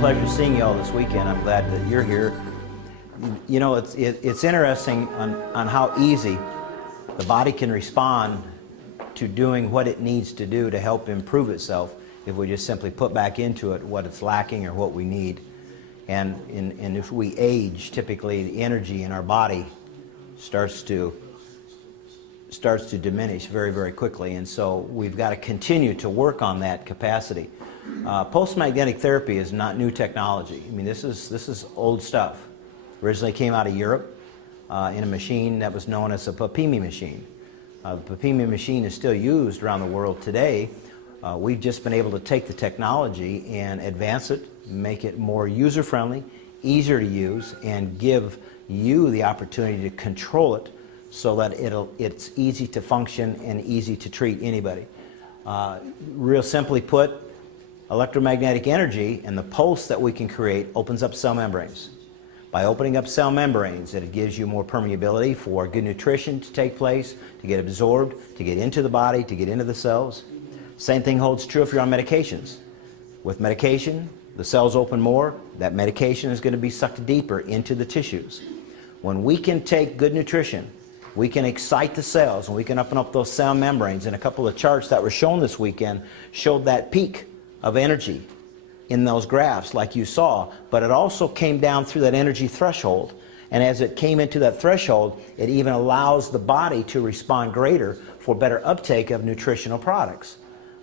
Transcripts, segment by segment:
pleasure seeing you all this weekend. I'm glad that you're here. You know, it's interesting on how easy the body can respond to doing what it needs to do to help improve itself if we just simply put back into it what it's lacking or what we need. And if we age, typically the energy in our body starts to diminish very, very quickly. And so we've got to continue to work on that capacity. Post-magnetic therapy is not new technology. I mean, this is old stuff. Originally came out of Europe in a machine that was known as a PEMF machine. The PEMF machine is still used around the world today. We've just been able to take the technology and advance it, make it more user-friendly, easier to use, and give you the opportunity to control it so that it's easy to function and easy to treat anybody. Real simply put, electromagnetic energy and the pulse that we can create opens up cell membranes. By opening up cell membranes, it gives you more permeability for good nutrition to take place, to get absorbed, to get into the body, to get into the cells. Same thing holds true if you're on medications. With medication, the cells open more, that medication is going to be sucked deeper into the tissues. When we can take good nutrition, we can excite the cells, and we can open up those cell membranes. And a couple of charts that were shown this weekend showed that peak of energy in those graphs like you saw, but it also came down through that energy threshold. And as it came into that threshold, it even allows the body to respond greater for better uptake of nutritional products.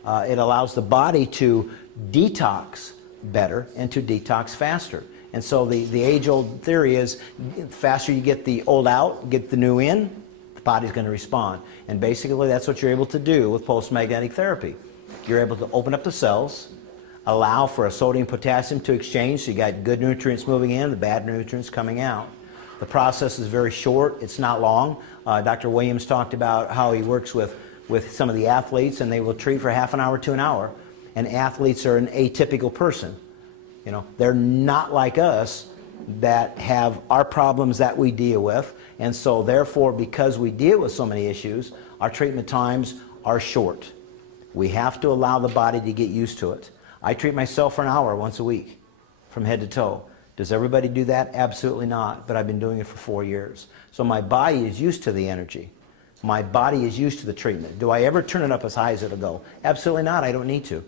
It allows the body to detox better and to detox faster. And so the age-old theory is, the faster you get the old out, get the new in, the body's going to respond. And basically that's what you're able to do with post-magnetic therapy. You're able to open up the cells, allow for a sodium-potassium to exchange, so you got good nutrients moving in, the bad nutrients coming out. The process is very short, it's not long. Dr. Williams talked about how he works with some of the athletes, and they will treat for half an hour to an hour. And athletes are an atypical person. You know, they're not like us that have our problems that we deal with, and so therefore, because we deal with so many issues, our treatment times are short. We have to allow the body to get used to it. I treat myself for an hour once a week, from head to toe. Does everybody do that? Absolutely not, but I've been doing it for 4 years. So my body is used to the energy. My body is used to the treatment. Do I ever turn it up as high as it'll go? Absolutely not, I don't need to.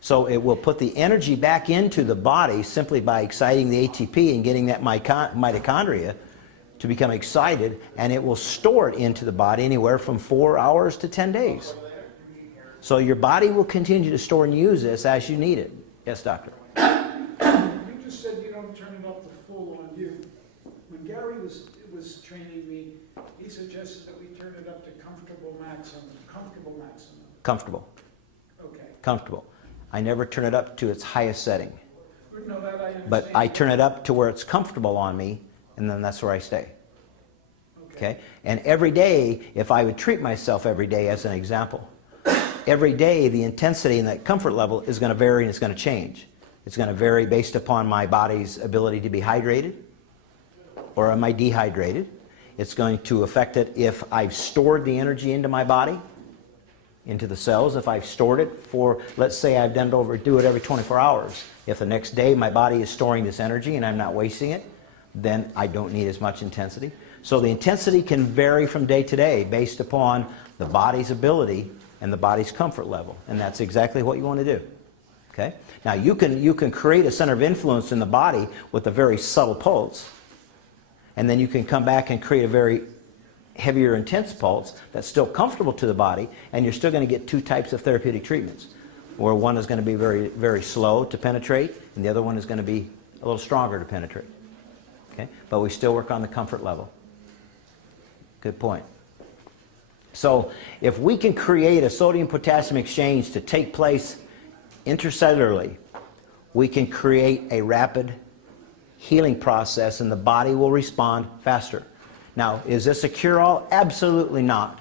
So it will put the energy back into the body simply by exciting the ATP and getting that mitochondria to become excited, and it will store it into the body anywhere from 4 hours to 10 days. So your body will continue to store and use this as you need it. Yes, doctor? You just said you don't turn it up to full on you. When Gary was training me, he suggested that we turn it up to comfortable maximum. Comfortable maximum. Comfortable. Okay. Comfortable. I never turn it up to its highest setting. No, that I understand. But I turn it up to where it's comfortable on me, and then that's where I stay. Okay? And every day, if I would treat myself every day as an example, every day the intensity and that comfort level is going to vary and it's going to change. It's going to vary based upon my body's ability to be hydrated, or am I dehydrated? It's going to affect it if I've stored the energy into my body, into the cells. If I've stored it for, let's say I've do it every 24 hours. If the next day my body is storing this energy and I'm not wasting it, then I don't need as much intensity. So the intensity can vary from day to day based upon the body's ability and the body's comfort level. And that's exactly what you want to do. Okay? Now you can create a center of influence in the body with a very subtle pulse, and then you can come back and create a very heavier, intense pulse that's still comfortable to the body, and you're still going to get two types of therapeutic treatments, where one is going to be very, very slow to penetrate, and the other one is going to be a little stronger to penetrate. Okay? But we still work on the comfort level. Good point. So if we can create a sodium-potassium exchange to take place intracellularly, we can create a rapid healing process, and the body will respond faster. Now, is this a cure-all? Absolutely not.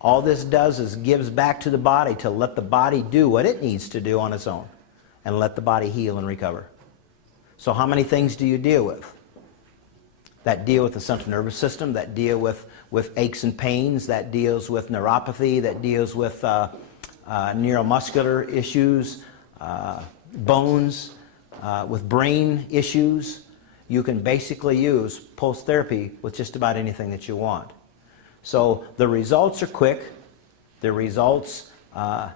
All this does is gives back to the body to let the body do what it needs to do on its own, and let the body heal and recover. So how many things do you deal with? That deal with the central nervous system, that deal with aches and pains, that deals with neuropathy, that deals with neuromuscular issues, bones, with brain issues, you can basically use pulse therapy with just about anything that you want. So the results are quick. The results the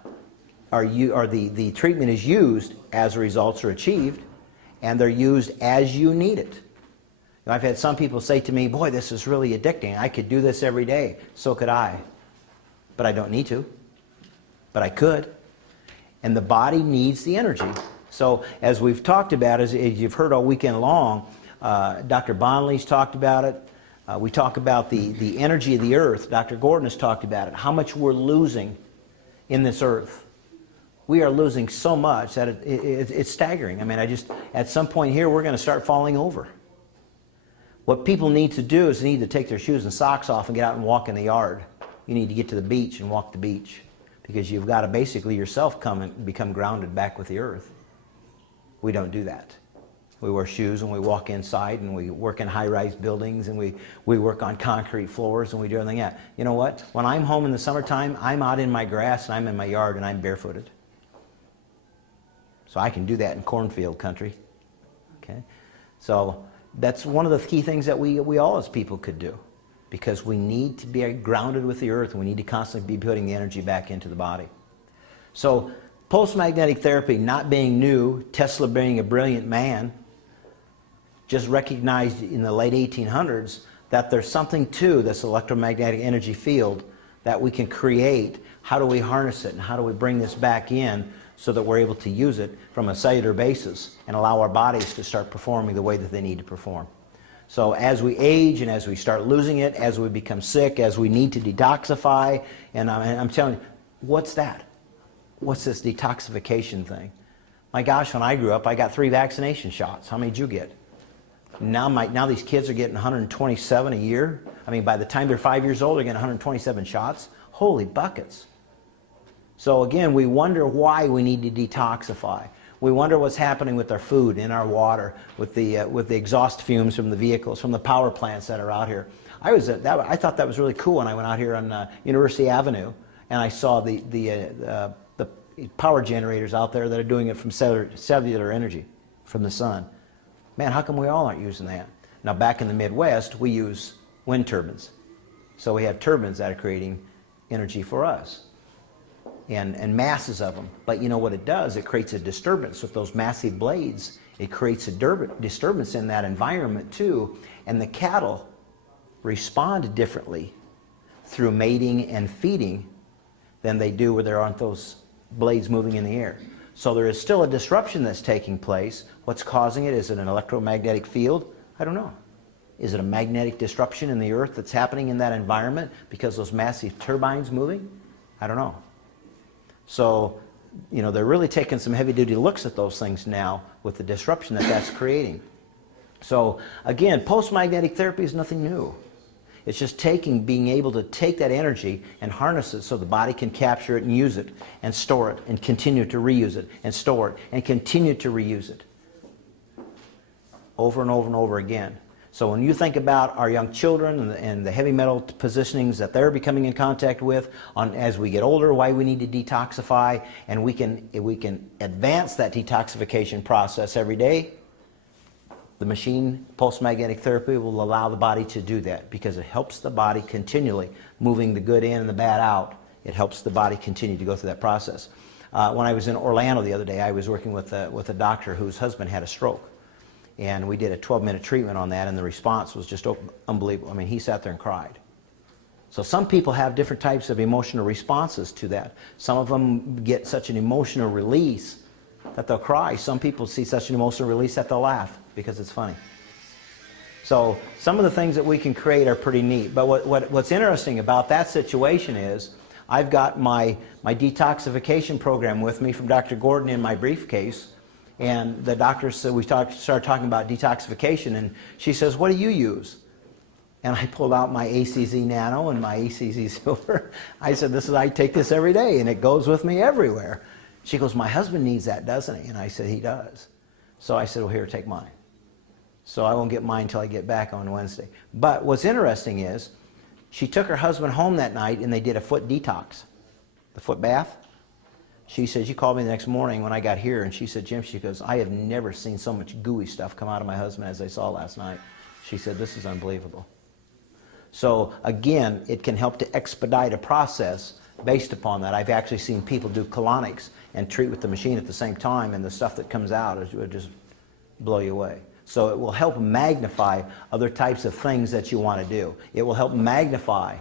treatment is used as results are achieved, and they're used as you need it. I've had some people say to me, boy, this is really addicting. I could do this every day. So could I. But I don't need to. But I could. And the body needs the energy. So as we've talked about, as you've heard all weekend long, Dr. Bonley's talked about it. We talk about the energy of the earth. Dr. Gordon has talked about it. How much we're losing in this earth. We are losing so much that it's staggering. I mean, at some point here, we're going to start falling over. What people need to do is they need to take their shoes and socks off and get out and walk in the yard. You need to get to the beach and walk the beach, because you've got to basically yourself come and become grounded back with the earth. We don't do that. We wear shoes and we walk inside and we work in high-rise buildings and we work on concrete floors and we do everything that. You know what? When I'm home in the summertime, I'm out in my grass and I'm in my yard and I'm barefooted. So I can do that in cornfield country. Okay? So that's one of the key things that we all as people could do, because we need to be grounded with the earth and we need to constantly be putting the energy back into the body. So post-magnetic therapy not being new, Tesla being a brilliant man, just recognized in the late 1800s that there's something to this electromagnetic energy field that we can create. How do we harness it and how do we bring this back in so that we're able to use it from a cellular basis and allow our bodies to start performing the way that they need to perform. So as we age and as we start losing it, as we become sick, as we need to detoxify, and I'm telling you, what's that? What's this detoxification thing? My gosh, when I grew up, I got 3 vaccination shots. How many did you get? Now these kids are getting 127 a year. I mean, by the time they're 5 years old, they're getting 127 shots. Holy buckets. So again, we wonder why we need to detoxify. We wonder what's happening with our food, in our water, with the exhaust fumes from the vehicles, from the power plants that are out here. I thought that was really cool when I went out here on University Avenue and I saw the power generators out there that are doing it from cellular energy, from the sun. Man, how come we all aren't using that? Now back in the Midwest, we use wind turbines. So we have turbines that are creating energy for us. And masses of them. But you know what it does? It creates a disturbance with those massive blades. It creates a disturbance in that environment too. And the cattle respond differently through mating and feeding than they do where there aren't those blades moving in the air. So there is still a disruption that's taking place. What's causing it? Is it an electromagnetic field? I don't know. Is it a magnetic disruption in the earth that's happening in that environment because those massive turbines moving? I don't know. So, you know, they're really taking some heavy-duty looks at those things now with the disruption that that's creating. So, again, post-magnetic therapy is nothing new. It's just being able to take that energy and harness it so the body can capture it and use it and store it and continue to reuse it and store it and continue to reuse it over and over and over again. So when you think about our young children and the heavy metal positionings that they're becoming in contact with as we get older, why we need to detoxify, and we can advance that detoxification process every day, the machine post-magnetic therapy will allow the body to do that because it helps the body continually moving the good in and the bad out. It helps the body continue to go through that process. When I was in Orlando the other day, I was working with a doctor whose husband had a stroke. And we did a 12-minute treatment on that, and the response was just unbelievable. I mean, he sat there and cried. So some people have different types of emotional responses to that. Some of them get such an emotional release that they'll cry. Some people see such an emotional release that they'll laugh because it's funny. So some of the things that we can create are pretty neat. But what's interesting about that situation is I've got my detoxification program with me from Dr. Gordon in my briefcase. And the doctor said, we started talking about detoxification, and she says, what do you use? And I pulled out my ACZ Nano and my ACZ Silver. I said, I take this every day, and it goes with me everywhere. She goes, my husband needs that, doesn't he? And I said, he does. So I said, well, here, take mine. So I won't get mine until I get back on Wednesday. But what's interesting is, she took her husband home that night, and they did a foot detox, the foot bath. She said, she called me the next morning when I got here, and she said, Jim, she goes, I have never seen so much gooey stuff come out of my husband as I saw last night. She said, this is unbelievable. So again, it can help to expedite a process based upon that. I've actually seen people do colonics and treat with the machine at the same time, and the stuff that comes out would just blow you away. So it will help magnify other types of things that you want to do. It will help magnify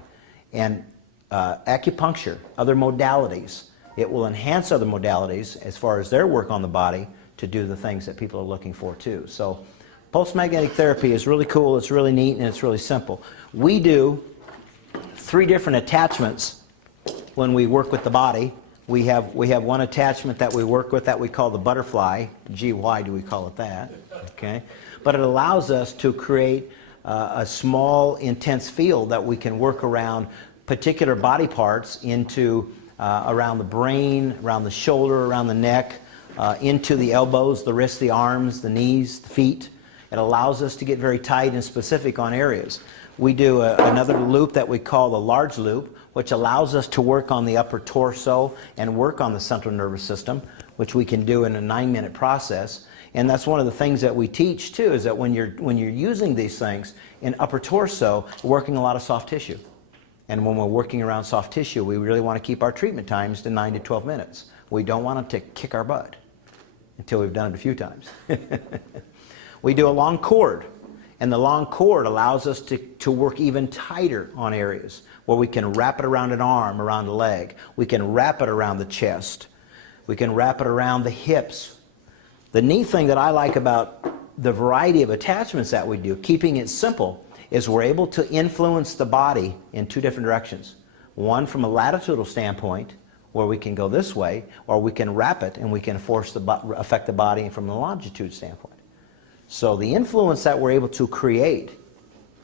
and acupuncture, other modalities. It will enhance other modalities as far as their work on the body to do the things that people are looking for too. So pulse-magnetic therapy is really cool, it's really neat, and it's really simple. We do 3 different attachments when we work with the body. We have one attachment that we work with that we call the butterfly. Gee, why do we call it that? Okay, but it allows us to create a small, intense field that we can work around particular body parts into around the brain, around the shoulder, around the neck, into the elbows, the wrists, the arms, the knees, the feet. It allows us to get very tight and specific on areas. We do another loop that we call the large loop, which allows us to work on the upper torso and work on the central nervous system, which we can do in a 9-minute process. And that's one of the things that we teach too, is that when you're using these things in upper torso, we're working a lot of soft tissue. And when we're working around soft tissue, we really want to keep our treatment times to 9 to 12 minutes. We don't want them to kick our butt until we've done it a few times. We do a long cord, and the long cord allows us to work even tighter on areas where we can wrap it around an arm, around a leg. We can wrap it around the chest. We can wrap it around the hips. The neat thing that I like about the variety of attachments that we do, keeping it simple, is we're able to influence the body in 2 different directions. One from a latitudinal standpoint, where we can go this way, or we can wrap it and we can affect the body from a longitude standpoint. So the influence that we're able to create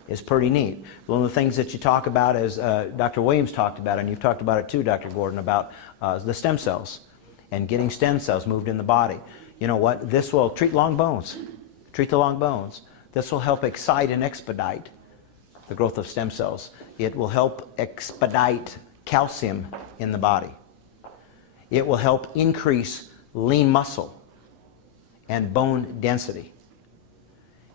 is pretty neat. One of the things that you talk about, as Dr. Williams talked about, and you've talked about it too, Dr. Gordon, about the stem cells and getting stem cells moved in the body. You know what? This will treat long bones. Treat the long bones. This will help excite and expedite the growth of stem cells. It will help expedite calcium in the body. It will help increase lean muscle and bone density.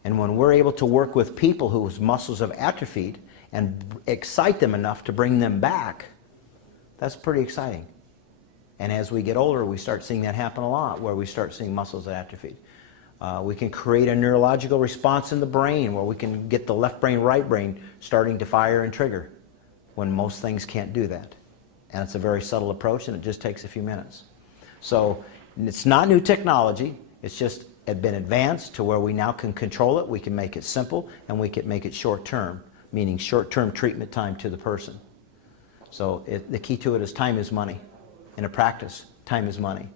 And when we're able to work with people whose muscles have atrophied and excite them enough to bring them back, that's pretty exciting. And as we get older, we start seeing that happen a lot, where we start seeing muscles that atrophied. We can create a neurological response in the brain where we can get the left brain, right brain starting to fire and trigger when most things can't do that. And it's a very subtle approach, and it just takes a few minutes. So it's not new technology. It's just been advanced to where we now can control it. We can make it simple, and we can make it short-term, meaning short-term treatment time to the person. So the key to it is time is money. In a practice, time is money.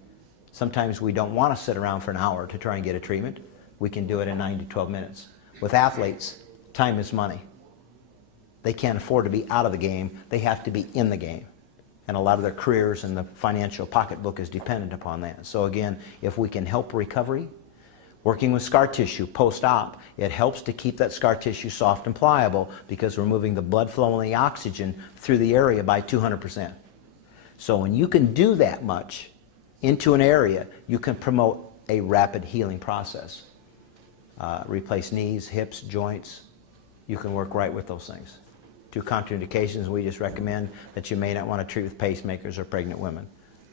Sometimes we don't want to sit around for an hour to try and get a treatment. We can do it in 9 to 12 minutes. With athletes, time is money. They can't afford to be out of the game. They have to be in the game. And a lot of their careers and the financial pocketbook is dependent upon that. So again, if we can help recovery, working with scar tissue post-op, it helps to keep that scar tissue soft and pliable because we're moving the blood flow and the oxygen through the area by 200%. So when you can do that much into an area, you can promote a rapid healing process. Replace knees, hips, joints. You can work right with those things. 2 contraindications, we just recommend that you may not want to treat with pacemakers or pregnant women,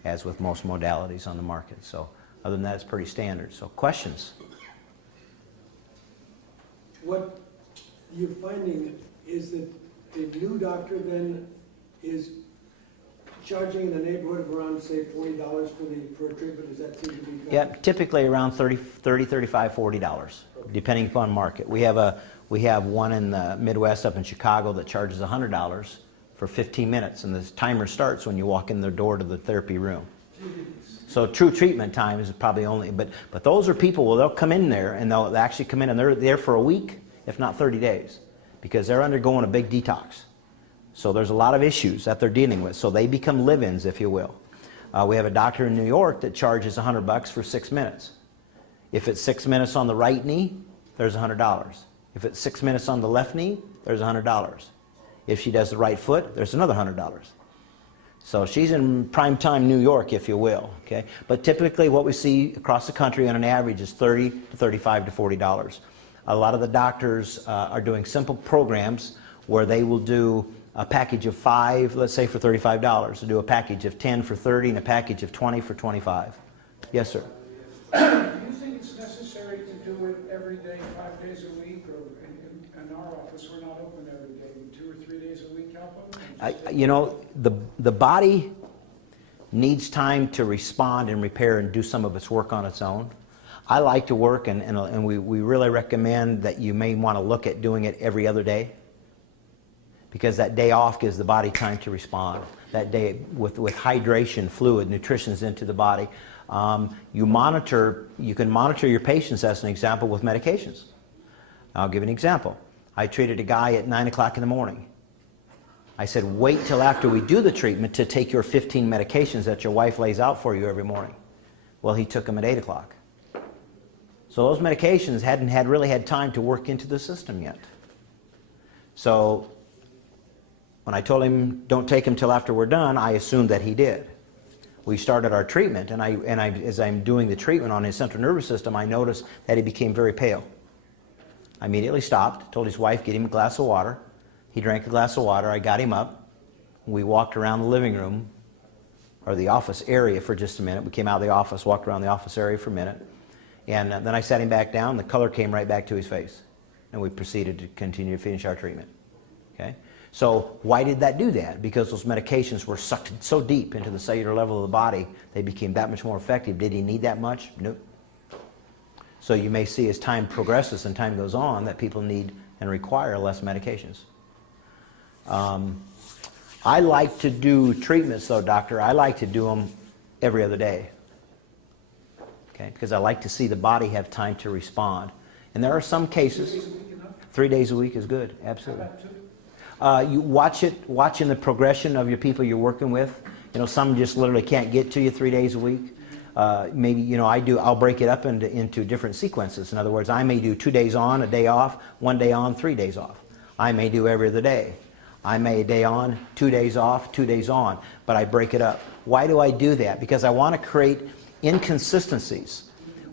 as with most modalities on the market. So other than that, it's pretty standard. So questions? What you're finding is that the new doctor then is charging in the neighborhood of around, say, $40 for a treatment. Does that seem to be correct? Yeah, typically around $30, $35, $40, depending upon market. We have one in the Midwest up in Chicago that charges $100 for 15 minutes, and the timer starts when you walk in the door to the therapy room. So true treatment time is probably only, but those are people, well, they'll come in there and they'll actually come in and they're there for a week, if not 30 days, because they're undergoing a big detox. So there's a lot of issues that they're dealing with. So they become live-ins, if you will. We have a doctor in New York that charges $100 for 6 minutes. If it's 6 minutes on the right knee, there's $100. If it's 6 minutes on the left knee, there's $100. If she does the right foot, there's another $100. So she's in prime time New York, if you will. Okay? But typically what we see across the country on an average is $30 to $35 to $40. A lot of the doctors are doing simple programs where they will do a package of 5, let's say for $35. They'll do a package of 10 for 30 and a package of 20 for 25. Yes, sir. Do you think it's necessary to do it every day, 5 days a week, or in our office, we're not open every day, 2 or 3 days a week help them? You know, the body needs time to respond and repair and do some of its work on its own. I like to work, and we really recommend that you may want to look at doing it every other day, because that day off gives the body time to respond. That day with hydration, fluid, nutrition's into the body. You can monitor your patients, as an example, with medications. I'll give an example. I treated a guy at 9 o'clock in the morning. I said, wait till after we do the treatment to take your 15 medications that your wife lays out for you every morning. Well, he took them at 8 o'clock. So those medications hadn't really had time to work into the system yet. So when I told him, don't take them till after we're done, I assumed that he did. We started our treatment, and as I'm doing the treatment on his central nervous system, I noticed that he became very pale. I immediately stopped, told his wife, get him a glass of water. He drank a glass of water. I got him up. We walked around the living room, or the office area, for just a minute. We came out of the office, walked around the office area for a minute. And then I sat him back down. The color came right back to his face. And we proceeded to continue to finish our treatment. Okay? So why did that do that? Because those medications were sucked so deep into the cellular level of the body, they became that much more effective. Did he need that much? Nope. So you may see as time progresses and time goes on that people need and require less medications. I like to do treatments, though, doctor. I like to do them every other day. Okay? Because I like to see the body have time to respond. And there are some cases, 3 days a week is good, absolutely. You watching the progression of your people you're working with. You know, some just literally can't get to you 3 days a week. Maybe, you know, I'll break it up into different sequences. In other words, I may do 2 days on, a day off, 1 day on, 3 days off. I may do every other day. I may a day on, 2 days off, 2 days on, but I break it up. Why do I do that? Because I want to create inconsistencies.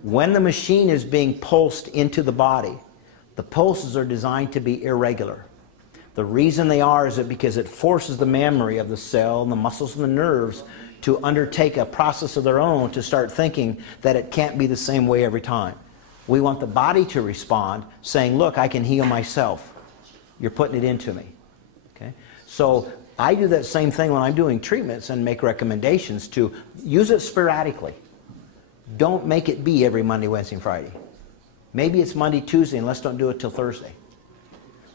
When the machine is being pulsed into the body, the pulses are designed to be irregular. The reason they are is that because it forces the memory of the cell and the muscles and the nerves to undertake a process of their own to start thinking that it can't be the same way every time. We want the body to respond saying, look, I can heal myself. You're putting it into me. Okay? So I do that same thing when I'm doing treatments and make recommendations to use it sporadically. Don't make it be every Monday, Wednesday, and Friday. Maybe it's Monday, Tuesday, and let's don't do it till Thursday.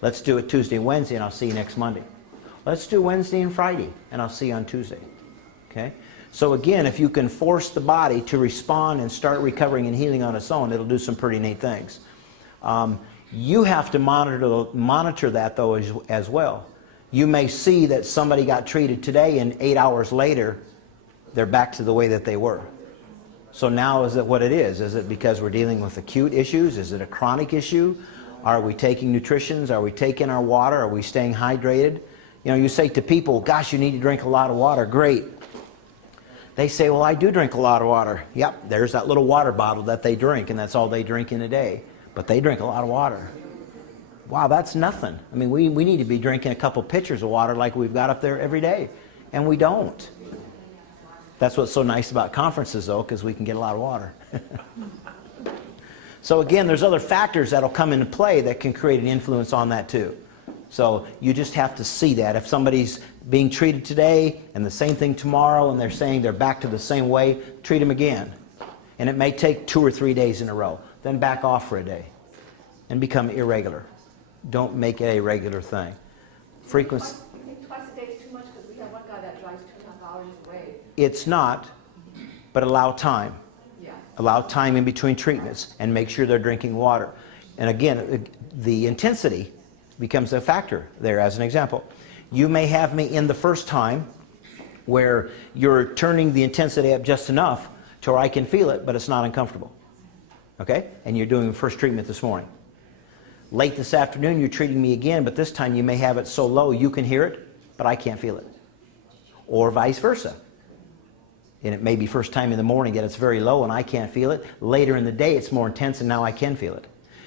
Let's do it Tuesday and Wednesday, and I'll see you next Monday. Let's do Wednesday and Friday, and I'll see you on Tuesday. Okay? So again, if you can force the body to respond and start recovering and healing on its own, it'll do some pretty neat things. You have to monitor that, though, as well. You may see that somebody got treated today, and 8 hours later, they're back to the way that they were. So now is it what it is? Is it because we're dealing with acute issues? Is it a chronic issue? Are we taking nutritions? Are we taking our water? Are we staying hydrated? You know, you say to people, gosh, you need to drink a lot of water. Great. They say, well, I do drink a lot of water. Yep, there's that little water bottle that they drink, and that's all they drink in a day. But they drink a lot of water. Wow, that's nothing. I mean, we need to be drinking a couple pitchers of water like we've got up there every day. And we don't. That's what's so nice about conferences, though, because we can get a lot of water. So again, there's other factors that'll come into play that can create an influence on that too. So you just have to see that. If somebody's being treated today and the same thing tomorrow and they're saying they're back to the same way, treat them again. And it may take 2 or 3 days in a row. Then back off for a day and become irregular. Don't make it a regular thing. Frequency. You think twice a day is too much? Because we have one guy that drives 2.5 hours away. It's not, but allow time. Yeah. Allow time in between treatments and make sure they're drinking water. And again, the intensity becomes a factor there as an example. You may have me in the first time where you're turning the intensity up just enough to where I can feel it, but it's not uncomfortable. Okay? And you're doing the first treatment this morning. Late this afternoon, you're treating me again, but this time you may have it so low you can hear it, but I can't feel it. or vice versa. And it may be first time in the morning that it's very low and I can't feel it. Later in the day it's more intense and now I can feel it.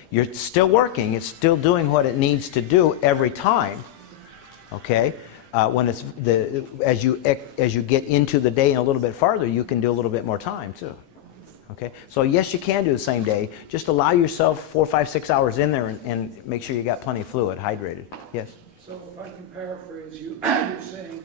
You're still working, it's still doing what it needs to do every time. Okay? When it's as you get into the day and a little bit farther, you can do a little bit more time too. Okay? So yes, you can do the same day. Just allow yourself 4, 5, 6 hours in there and make sure you got plenty of fluid, hydrated. Yes? So if I can paraphrase you, you're saying,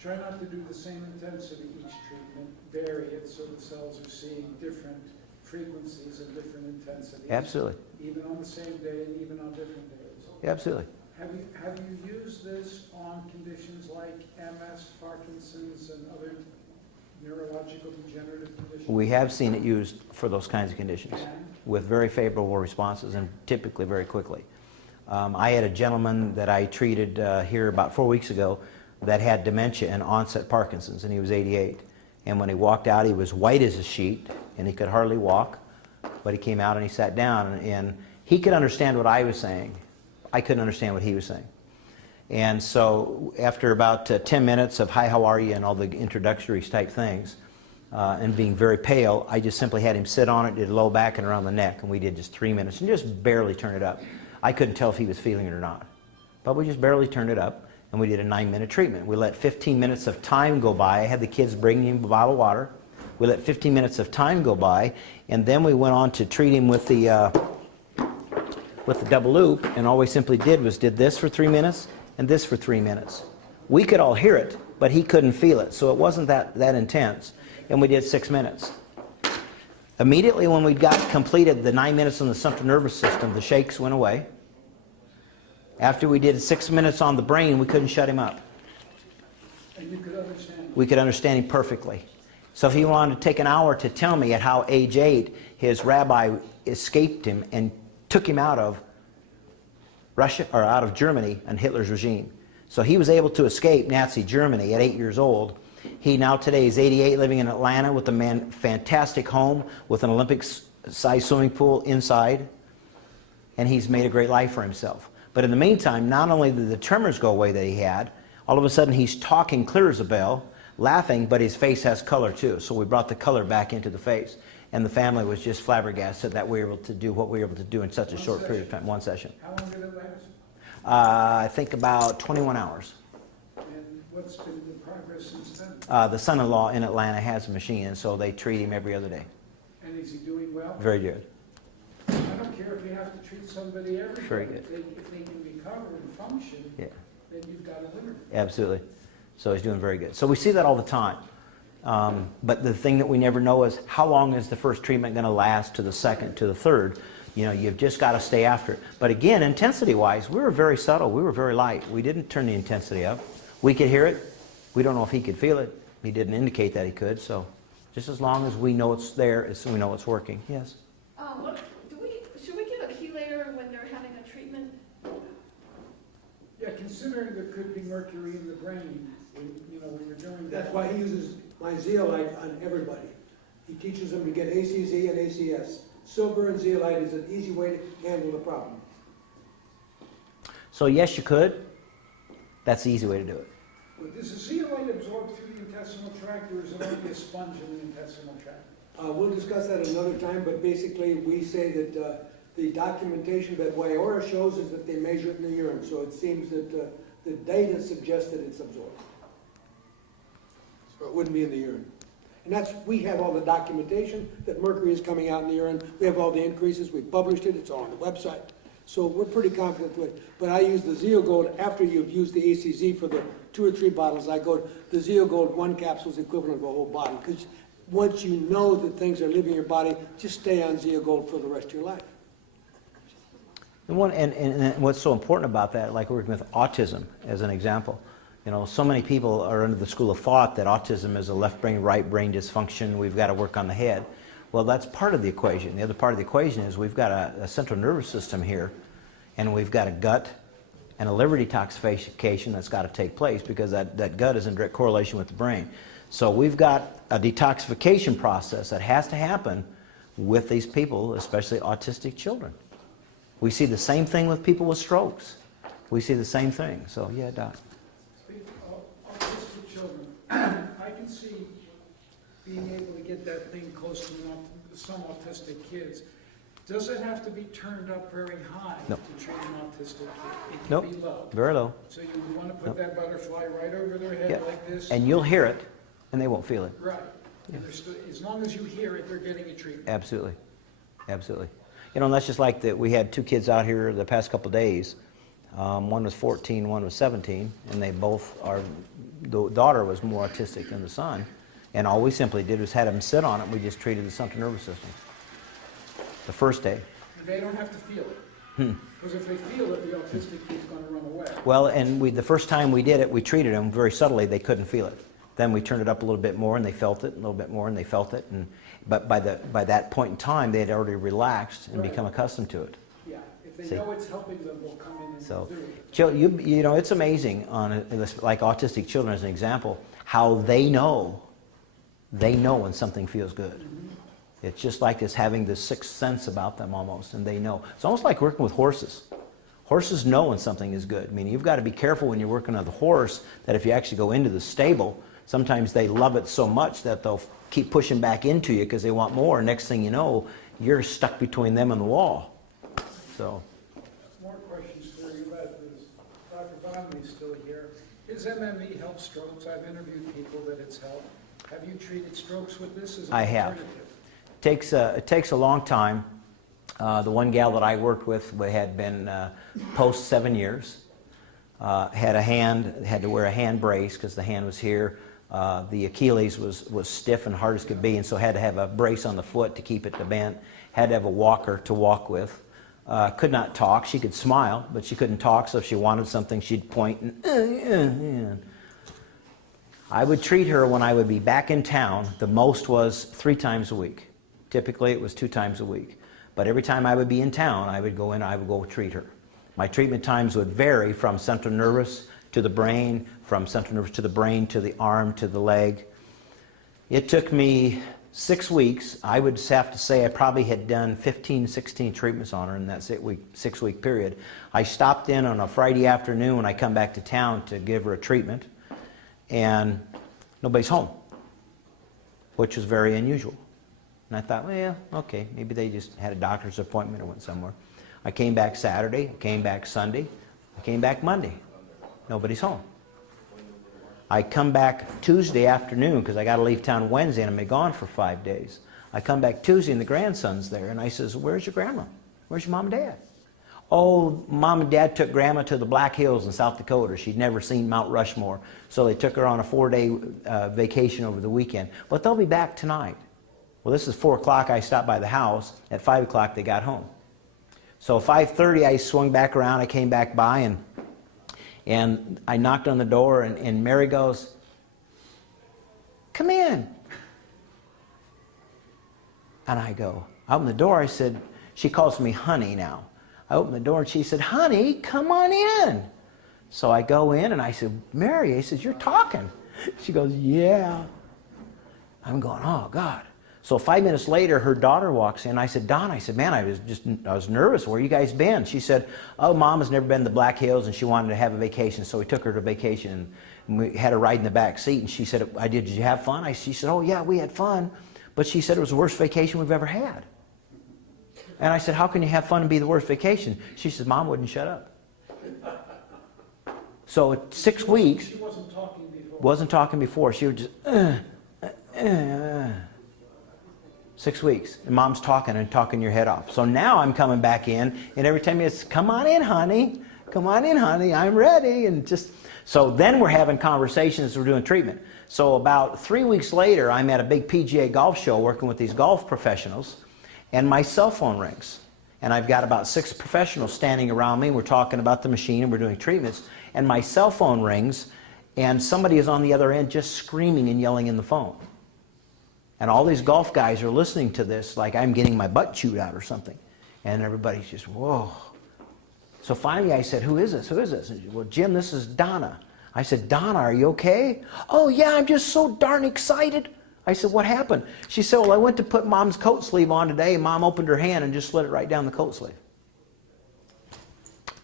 try not to do the same intensity each treatment, vary it so the cells are seeing different frequencies and different intensities. Absolutely. Even on the same day and even on different days. Absolutely. Have you used this on conditions like MS, Parkinson's, and other neurological degenerative conditions? We have seen it used for those kinds of conditions with very favorable responses and typically very quickly. I had a gentleman that I treated here about 4 weeks ago that had dementia and onset Parkinson's, and he was 88. And when he walked out, he was white as a sheet, and he could hardly walk. But he came out and he sat down, and he could understand what I was saying. I couldn't understand what he was saying. And so after about 10 minutes of hi, how are you, and all the introductory type things, and being very pale, I just simply had him sit on it, did low back and around the neck, and we did just 3 minutes, and just barely turn it up. I couldn't tell if he was feeling it or not. But we just barely turned it up, and we did a 9-minute treatment. We let 15 minutes of time go by. I had the kids bring him a bottle of water. We let 15 minutes of time go by, and then we went on to treat him with the double loop, and all we simply did was did this for 3 minutes and this for 3 minutes. We could all hear it, but he couldn't feel it, so it wasn't that intense, and we did 6 minutes. Immediately when we got completed the 9 minutes on the central nervous system, the shakes went away. After we did 6 minutes on the brain, we couldn't shut him up. And you could understand. We could understand him perfectly. So if he wanted to take an hour to tell me at how age 8 his rabbi escaped him and took him out of Russia or out of Germany and Hitler's regime. So he was able to escape Nazi Germany at 8 years old. He now today is 88, living in Atlanta with a fantastic home with an Olympic-sized swimming pool inside, and he's made a great life for himself. But in the meantime, not only did the tremors go away that he had, all of a sudden he's talking clear as a bell, laughing, but his face has color too. So we brought the color back into the face. And the family was just flabbergasted that we were able to do what we were able to do in such a short period of time, one session. How long did it last? I think about 21 hours. And what's been the progress since then? The son-in-law in Atlanta has a machine, and so they treat him every other day. And is he doing well? Very good. I don't care if you have to treat somebody every day. Very good. If they can recover and function, Yeah, then you've got a winner. absolutely. So he's doing very good. So we see that all the time. But the thing that we never know is how long is the first treatment going to last to the second, to the third. You know, you've just got to stay after it. But again, intensity-wise, we were very subtle. We were very light. We didn't turn the intensity up. We could hear it. We don't know if he could feel it. He didn't indicate that he could. So just as long as we know it's there, we know it's working. Yes? Should we give a chelator when they're having a treatment? Yeah, considering there could be mercury in the brain, when you're doing that. That's why he uses my zeolite on everybody. He teaches them to get ACZ and ACS. Silver and zeolite is an easy way to handle the problem. So yes, you could. That's the easy way to do it. But does the zeolite absorb through the intestinal tract, or is it only a sponge in the intestinal tract? We'll discuss that another time, but basically we say that the documentation that Wyora shows is that they measure it in the urine, so it seems that the data suggests that it's absorbed. So it wouldn't be in the urine. And we have all the documentation that mercury is coming out in the urine. We have all the increases. We published it. It's all on the website. So we're pretty confident with it. But I use the ZeoGold after you've used the ACZ for the 2 or 3 bottles. I go, the ZeoGold 1 capsule is equivalent of a whole bottle. Because once you know that things are leaving your body, just stay on ZeoGold for the rest of your life. And what's so important about that, like working with autism as an example, so many people are under the school of thought that autism is a left brain, right brain dysfunction. We've got to work on the head. Well, that's part of the equation. The other part of the equation is we've got a central nervous system here, and we've got a gut and a liver detoxification that's got to take place because that gut is in direct correlation with the brain. So we've got a detoxification process that has to happen with these people, especially autistic children. We see the same thing with people with strokes. We see the same thing. So, yeah, Doc. Autistic children, I can see being able to get that thing close to some autistic kids. Does it have to be turned up very high No. to treat an autistic kid? It can Nope. be low. Very low. So you would want to put Nope. that butterfly right over their head Yeah. like this? And you'll hear it, and they won't feel it. Right. And as long as you hear it, they're getting a treatment. Absolutely. Absolutely. You know, and that's just like that. We had 2 kids out here the past couple of days. One was 14, one was 17, and they both are, the daughter was more autistic than the son. And all we simply did was had them sit on it. We just treated the central nervous system. The first day. They don't have to feel it. Because if they feel it, the autistic kid's going to run away. Well, and the first time we did it, we treated them very subtly. They couldn't feel it. Then we turned it up a little bit more, and they felt it, a little bit more, and they felt it. But by that point in time, they had already relaxed and Right. become accustomed to it. Yeah, if they See. know it's helping them, they'll come in and So, do it. you know, it's amazing like autistic children as an example, how they know when something feels good. It's just like this having this sixth sense about them almost, and they know. It's almost like working with horses. Horses know when something is good. I mean, you've got to be careful when you're working on the horse that if you actually go into the stable, sometimes they love it so much that they'll keep pushing back into you because they want more. Next thing you know, you're stuck between them and the wall. So, More questions for you about this. Dr. Bonnelly's still here. Is MME help strokes? I've interviewed people that it's helped. Have you treated strokes with this as an I have. alternative? it takes a long time. The one gal that I worked with had been post 7 years. Had to wear a hand brace because the hand was here. The Achilles was stiff and hard as could be, and so had to have a brace on the foot to keep it to bend. Had to have a walker to walk with. Could not talk. She could smile, but she couldn't talk, so if she wanted something, she'd point and I would treat her when I would be back in town. The most was 3 times a week. Typically, it was 2 times a week. But every time I would be in town, I would go in, I would go treat her. My treatment times would vary from central nervous to the brain, from central nervous to the brain, to the arm, to the leg. It took me 6 weeks. I would have to say I probably had done 15, 16 treatments on her in that 6-week period. I stopped in on a Friday afternoon when I come back to town to give her a treatment, and nobody's home, which was very unusual. And I thought, well, okay, maybe they just had a doctor's appointment or went somewhere. I came back Saturday, I came back Sunday, I came back Monday. Nobody's home. I come back Tuesday afternoon because I got to leave town Wednesday and I'm gonna be gone for 5 days. I come back Tuesday and the grandson's there, and I says, where's your grandma? Where's your mom and dad? Oh, mom and dad took grandma to the Black Hills in South Dakota. She'd never seen Mount Rushmore, so they took her on a 4-day vacation over the weekend. But they'll be back tonight. Well, this is 4 o'clock. I stopped by the house. At 5 o'clock, they got home. So 5:30, I swung back around. I came back by, and I knocked on the door, and Mary goes, come in. And I go, I open the door. I said, she calls me honey now. I opened the door, and she said, honey, come on in. So I go in, and I said, Mary, I said, you're talking. She goes, yeah. I'm going, oh, God. So 5 minutes later, her daughter walks in. I said, Don, I said, man, I was nervous. Where you guys been? She said, oh, Mom has never been to the Black Hills, and she wanted to have a vacation, so we took her to vacation, and we had her ride in the back seat, and she said, did you have fun? She said, oh, yeah, we had fun. But she said it was the worst vacation we've ever had. And I said, how can you have fun and be the worst vacation? She said, Mom wouldn't shut up. So 6 weeks. She wasn't talking before. Wasn't talking before. She would just, 6 weeks. And Mom's talking your head off. So now I'm coming back in, and every time it's, come on in, honey. Come on in, honey. I'm ready. And just, so then we're having conversations, we're doing treatment. So about 3 weeks later, I'm at a big PGA golf show working with these golf professionals, and my cell phone rings. And I've got about 6 professionals standing around me. We're talking about the machine, and we're doing treatments. And my cell phone rings, and somebody is on the other end just screaming and yelling in the phone. And all these golf guys are listening to this like I'm getting my butt chewed out or something. And everybody's just, whoa. So finally I said, who is this? Who is this? And she said, well, Jim, this is Donna. I said, Donna, are you okay? Oh, yeah, I'm just so darn excited. I said, what happened? She said, well, I went to put Mom's coat sleeve on today, and Mom opened her hand and just slid it right down the coat sleeve.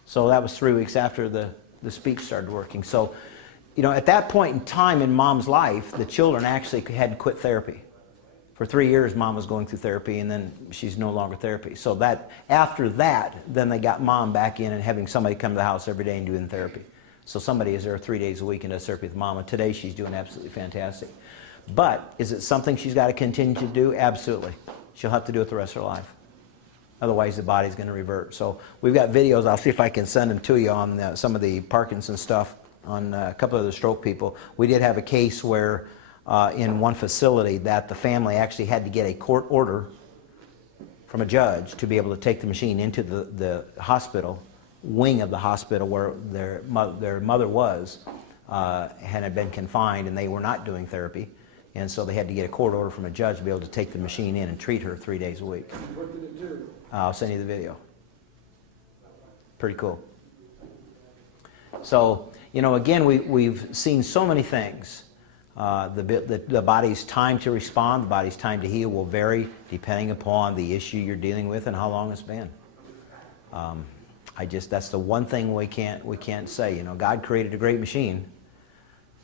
So that was 3 weeks after the speech started working. So you know, at that point in time in Mom's life, the children actually had quit therapy. For 3 years, Mom was going through therapy, and then she's no longer therapy. So that after that, then they got Mom back in and having somebody come to the house every day and doing therapy. So somebody is there 3 days a week and does therapy with Mom, and today she's doing absolutely fantastic. But is it something she's got to continue to do? Absolutely. She'll have to do it the rest of her life. Otherwise, the body's going to revert. So we've got videos. I'll see if I can send them to you on some of the Parkinson's stuff on a couple of the stroke people. We did have a case where in one facility that the family actually had to get a court order from a judge to be able to take the machine into the hospital, wing of the hospital where their mother was, had been confined, and they were not doing therapy. And so they had to get a court order from a judge to be able to take the machine in and treat her 3 days a week. What did it do? I'll send you the video. Pretty cool. So, you know, again, we've seen so many things. The body's time to respond, the body's time to heal will vary depending upon the issue you're dealing with and how long it's been. That's the one thing we can't say. You know, God created a great machine,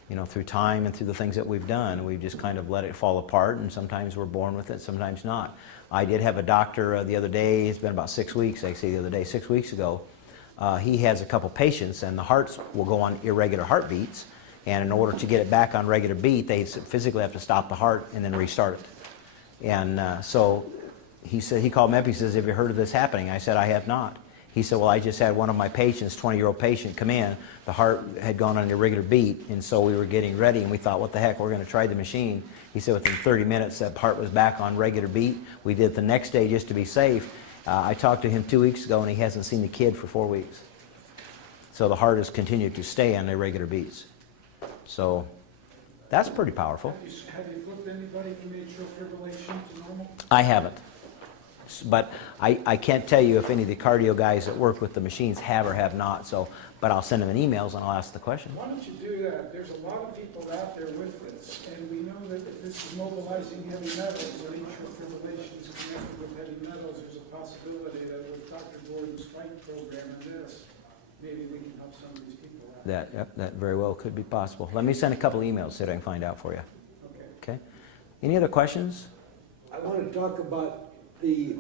you know, through time and through the things that we've done. We've just kind of let it fall apart, and sometimes we're born with it, sometimes not. I did have a doctor the other day, it's been about 6 weeks, actually the other day, 6 weeks ago. He has a couple patients, and the hearts will go on irregular heartbeats, and in order to get it back on regular beat, they physically have to stop the heart and then restart it. And so he said, he called me up, he says, have you heard of this happening? I said, I have not. He said, well, I just had one of my patients, 20-year-old patient, come in. The heart had gone on an irregular beat, and so we were getting ready, and we thought, what the heck, we're going to try the machine. He said within 30 minutes, that heart was back on regular beat. We did it the next day just to be safe. I talked to him 2 weeks ago, and he hasn't seen the kid for 4 weeks. So the heart has continued to stay on irregular beats. So that's pretty powerful. Have you flipped anybody from atrial fibrillation to normal? I haven't. But I can't tell you if any of the cardio guys that work with the machines have or have not. So, but I'll send them an emails and I'll ask the question. Why don't you do that? There's a lot of people out there with this, and we know that if this is mobilizing heavy metals, or atrial fibrillation is connected with heavy metals, there's a possibility that with Dr. Gordon's fight program and this, maybe we can help some of these people out. That very well could be possible. Let me send a couple emails so that I can find out for you. Okay. Okay. Any other questions? I want to talk about the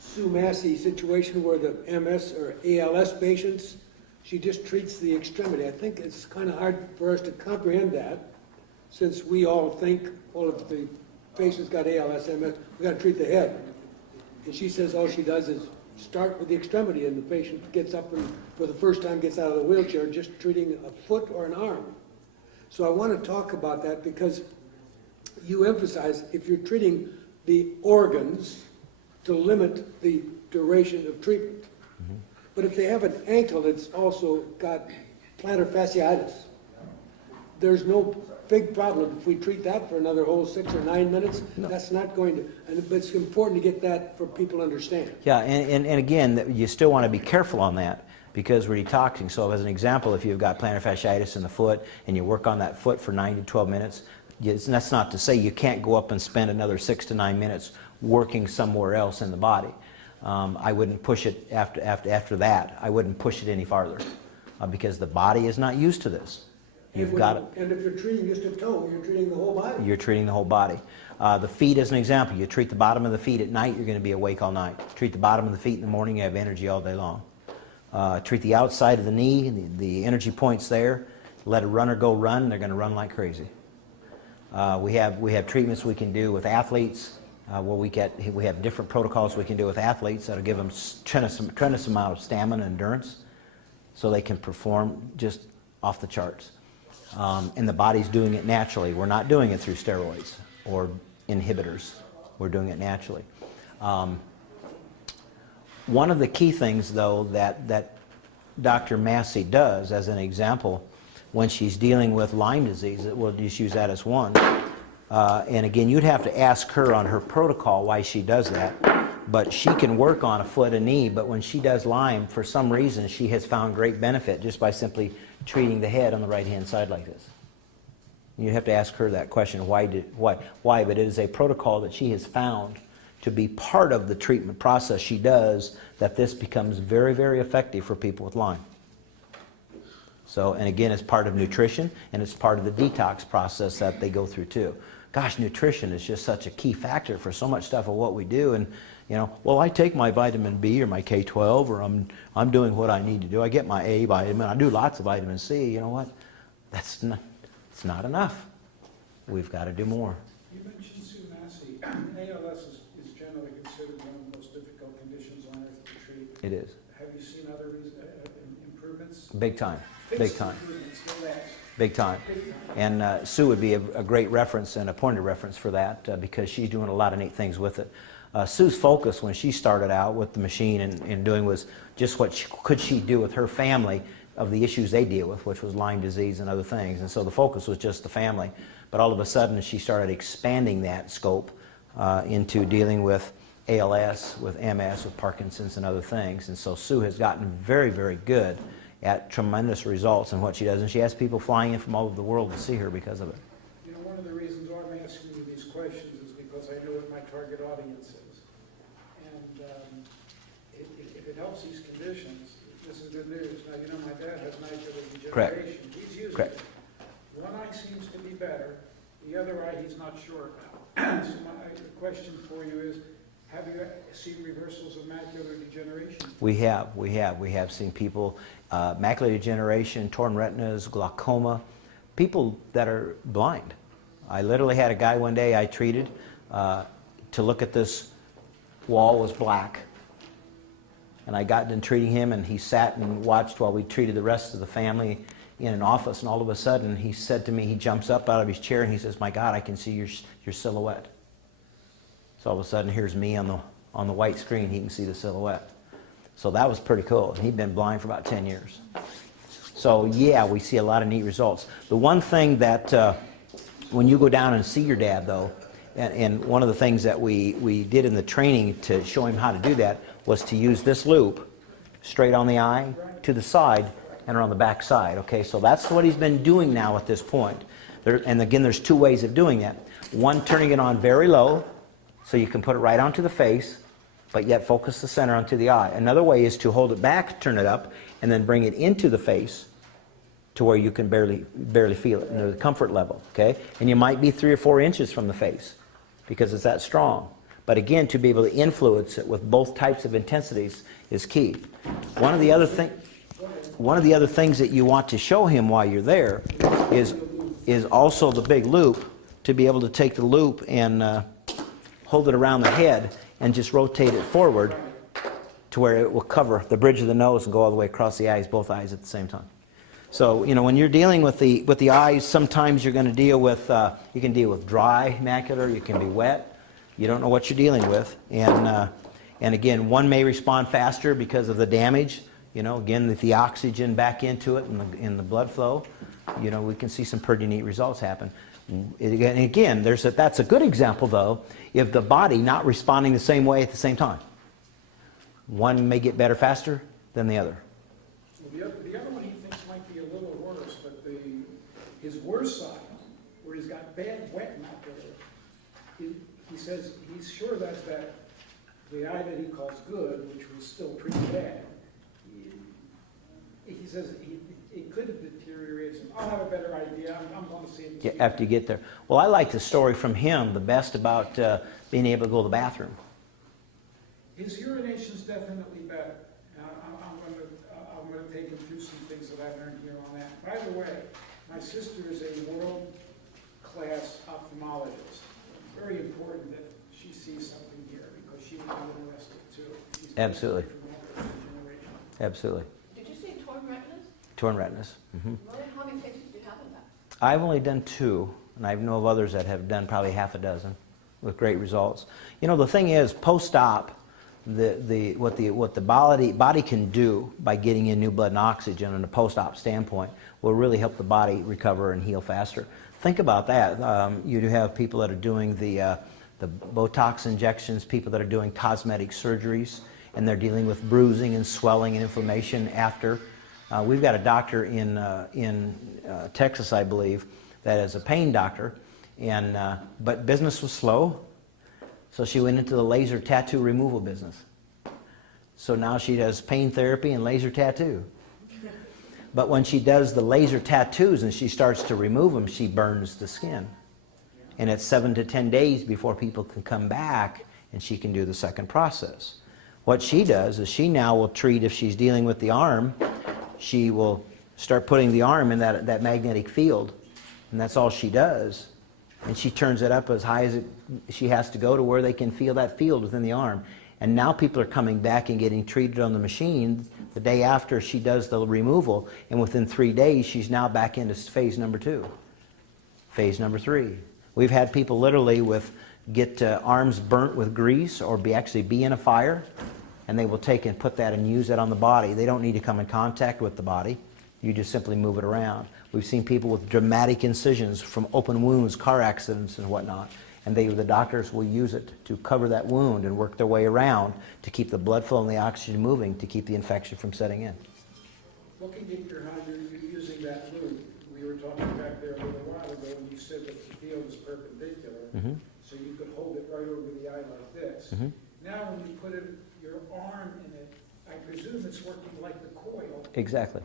Sue Massey situation where the MS or ALS patients, she just treats the extremity. I think it's kind of hard for us to comprehend that, since we all think, well, if the patient's got ALS, MS, we got to treat the head. And she says all she does is start with the extremity, and the patient gets up and for the first time gets out of the wheelchair just treating a foot or an arm. So I want to talk about that because you emphasize if you're treating the organs to limit the duration of treatment. Mm-hmm. But if they have an ankle that's also got plantar fasciitis, there's no big problem if we treat that for another whole 6 or 9 minutes. No. That's not going to, but it's important to get that for people to understand. Yeah, and again, you still want to be careful on that because we're detoxing. So as an example, if you've got plantar fasciitis in the foot and you work on that foot for 9 to 12 minutes, that's not to say you can't go up and spend another 6 to 9 minutes working somewhere else in the body. I wouldn't push it after that. I wouldn't push it any farther because the body is not used to this. And if you're treating just a toe, you're treating the whole body. You're treating the whole body. The feet as an example. You treat the bottom of the feet at night, you're going to be awake all night. Treat the bottom of the feet in the morning, you have energy all day long. Treat the outside of the knee, the energy points there. Let a runner go run, they're going to run like crazy. We have treatments we can do with athletes. Where we have different protocols we can do with athletes that'll give them tremendous amount of stamina and endurance so they can perform just off the charts. And the body's doing it naturally. We're not doing it through steroids or inhibitors. We're doing it naturally. One of the key things, though, that Dr. Massey does, as an example, when she's dealing with Lyme disease, we'll just use that as one. And again, you'd have to ask her on her protocol why she does that. But she can work on a foot and knee, but when she does Lyme, for some reason, she has found great benefit just by simply treating the head on the right-hand side like this. You'd have to ask her that question, why? But it is a protocol that she has found to be part of the treatment process she does, that this becomes very, very effective for people with Lyme. So, and again, it's part of nutrition, and it's part of the detox process that they go through too. Gosh, nutrition is just such a key factor for so much stuff of what we do. And you know, well, I take my vitamin B or my K12, or I'm doing what I need to do. I get my A vitamin. I do lots of vitamin C. You know what? It's not enough. We've got to do more. You mentioned Sue Massey. ALS is generally considered one of the most difficult conditions on earth to treat. It is. Have you seen other improvements? Big time. Big Fixed time. improvements, no less. Big time. Big time. And Sue would be a great reference and a pointed reference for that because she's doing a lot of neat things with it. Sue's focus when she started out with the machine and doing was just what could she do with her family of the issues they deal with, which was Lyme disease and other things. And so the focus was just the family. But all of a sudden she started expanding that scope into dealing with ALS, with MS, with Parkinson's and other things. And so Sue has gotten very, very good at tremendous results in what she does. And she has people flying in from all over the world to see her because of it. You know, one of the reasons why I'm asking you these questions is because I know what my target audience is. And if it helps these conditions, this is good news. Now, you know, my dad has macular degeneration. Correct. He's using Correct. it. One eye seems to be better. The other eye he's not sure about. So my question for you is, have you seen reversals of macular degeneration? We have seen people, macular degeneration, torn retinas, glaucoma, people that are blind. I literally had a guy one day I treated to look at this wall was black. And I got done treating him and he sat and watched while we treated the rest of the family in an office, and all of a sudden he said to me, he jumps up out of his chair and he says, "My God, I can see your silhouette." So all of a sudden here's me on the white screen, he can see the silhouette. So that was pretty cool. And he'd been blind for about 10 years. So yeah, we see a lot of neat results. The one thing that when you go down and see your dad though, and one of the things that we did in the training to show him how to do that was to use this loop straight on the eye, to the side, and around the back side. Okay, so that's what he's been doing now at this point. And again, there's two ways of doing that. One, turning it on very low, so you can put it right onto the face, but yet focus the center onto the eye. Another way is to hold it back, turn it up, and then bring it into the face to where you can barely feel it, the comfort level, okay? And you might be 3 or 4 inches from the face because it's that strong. But again, to be able to influence it with both types of intensities is key. One of the other things that you want to show him while you're there is also the big loop, to be able to take the loop and hold it around the head and just rotate it forward to where it will cover the bridge of the nose and go all the way across the eyes, both eyes at the same time. So, you know, when you're dealing with the eyes, sometimes you're going to deal with, you can deal with dry macular, you can be wet. You don't know what you're dealing with. And again, one may respond faster because of the damage. You know, again, with the oxygen back into it and the blood flow, you know, we can see some pretty neat results happen. And again, that's a good example, though, if the body not responding the same way at the same time. One may get better faster than the other. Well, the other one he thinks might be a little worse, but his worst side, where he's got bad wet macular, he says he's sure that's the eye that he calls good, which was still pretty bad. He says it could have deteriorated some. I'll have a better idea. I'm going to see it. Yeah, after you get there. Well, I like the story from him the best about being able to go to the bathroom. His urination's definitely better. I'm going to take him through some things that I've learned here on that. By the way, my sister is a world-class ophthalmologist. It's very important that she sees something here because she would be interested too. She's Absolutely. Absolutely. Did you say torn retinas? Torn retinas. Mm-hmm. How many patients do you have in that? I've only done 2, and I know of others that have done probably half a dozen with great results. You know, the thing is, post-op, what the body can do by getting in new blood and oxygen on a post-op standpoint will really help the body recover and heal faster. Think about that. You do have people that are doing the Botox injections, people that are doing cosmetic surgeries, and they're dealing with bruising and swelling and inflammation after. We've got a doctor in Texas, I believe, that is a pain doctor, but business was slow, so she went into the laser tattoo removal business. So now she does pain therapy and laser tattoo. But when she does the laser tattoos and she starts to remove them, she burns the skin. And it's 7 to 10 days before people can come back and she can do the second process. What she does is she now will treat, if she's dealing with the arm, she will start putting the arm in that magnetic field. And that's all she does. And she turns it up as high as she has to go to where they can feel that field within the arm. And now people are coming back and getting treated on the machine the day after she does the removal. And within 3 days, she's now back into phase number 2. Phase number 3. We've had people literally get arms burnt with grease or actually be in a fire. And they will take and put that and use that on the body. They don't need to come in contact with the body. You just simply move it around. We've seen people with dramatic incisions from open wounds, car accidents and whatnot. And the doctors will use it to cover that wound and work their way around to keep the blood flow and the oxygen moving to keep the infection from setting in. Looking at how you're using that loop, we were talking back there a little while ago and you said that the field is perpendicular, so you could hold it right over the eye like this. Now when you put your arm in it, I presume it's working like the coil. Exactly.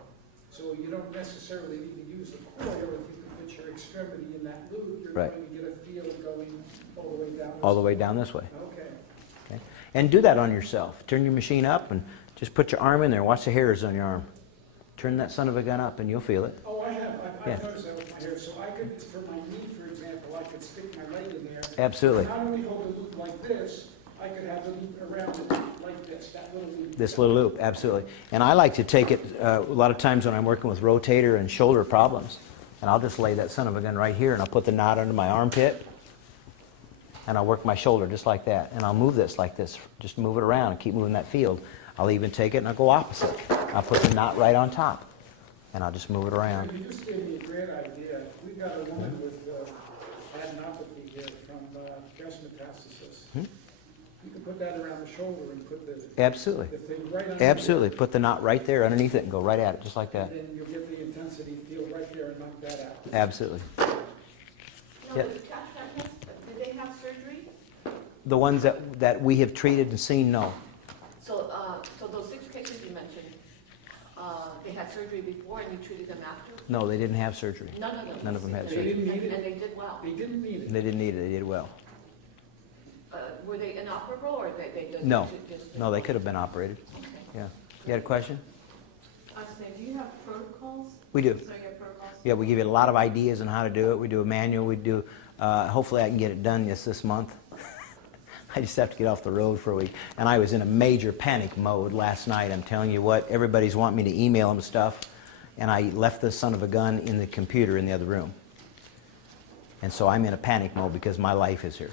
So you don't necessarily need to use the coil. If you can put your extremity in that loop, you're Right. going to get a field going all the way down. All the way down this way. Okay. Okay. And do that on yourself. Turn your machine up and just put your arm in there. Watch the hairs on your arm. Turn that son of a gun up and you'll feel it. Oh, I have. Yeah. I've noticed that with my hair. So I could, for my knee, for example, I could stick my leg in there. Absolutely. Not only hold a loop like this, I could have a loop around it like this, that little loop. This little loop, absolutely. And I like to take it a lot of times when I'm working with rotator and shoulder problems. And I'll just lay that son of a gun right here and I'll put the knot under my armpit. And I'll work my shoulder just like that. And I'll move this like this. Just move it around and keep moving that field. I'll even take it and I'll go opposite. I'll put the knot right on top. And I'll just move it around. You just gave me a great idea. We've got a woman with adenopathy here from breast metastasis. You can put that around the shoulder and put the Absolutely. thing right underneath. Absolutely. Put the knot right there underneath it and go right at it, just like that. And then you'll get the intensity field right there and knock that out. Absolutely. No, Yeah. the transplant test, did they have surgery? The ones that we have treated and seen, no. So, so those 6 cases you mentioned, they had surgery before and you treated them after? No, they didn't have surgery. No. None of them had They surgery. didn't need And it. they did well. They didn't need it. They didn't need it. They did well. Were they inoperable or they just? No. just- No, they could have been operated. Okay. Yeah. You had a question? I was saying, do you have protocols? We do. So you have protocols? Yeah, we give you a lot of ideas on how to do it. We do a manual. We do. Hopefully, I can get it done this month. I just have to get off the road for a week. And I was in a major panic mode last night. I'm telling you what, everybody's wanting me to email them stuff. And I left this son of a gun in the computer in the other room. And so I'm in a panic mode because my life is here.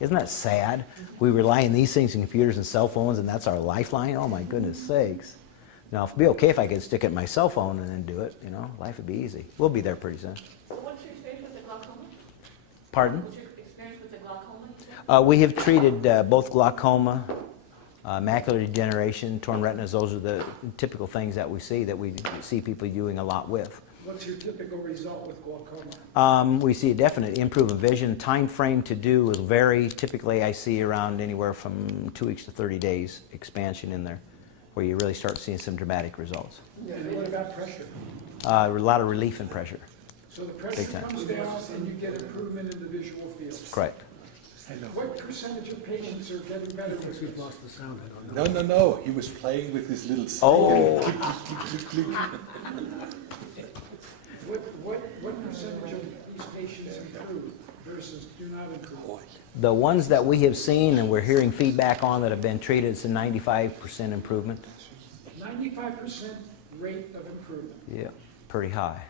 Isn't that sad? We rely on these things in computers and cell phones, and that's our lifeline? Oh, my goodness sakes. Now, it'd be okay if I could stick it in my cell phone and then do it. You know, life would be easy. We'll be there pretty soon. So what's your experience with the glaucoma? Pardon? What's your experience with the glaucoma? We have treated both glaucoma, macular degeneration, torn retinas. Those are the typical things that we see people doing a lot with. What's your typical result with glaucoma? We see a definite improvement in vision. Time frame to do will vary. Typically, I see around anywhere from 2 weeks to 30 days expansion in there, where you really start seeing some dramatic results. And what about pressure? A lot of relief in pressure. So the pressure Big time. comes down and you get improvement in the visual field. Correct. What percentage of patients are getting better with We've this? lost the sound, I don't know. No. He was playing with his little stick. Oh. Click, click, click, click. What percentage of these patients improve versus do not improve? The ones that we have seen and we're hearing feedback on that have been treated, it's a 95% improvement. 95% rate of improvement. Yeah, pretty high.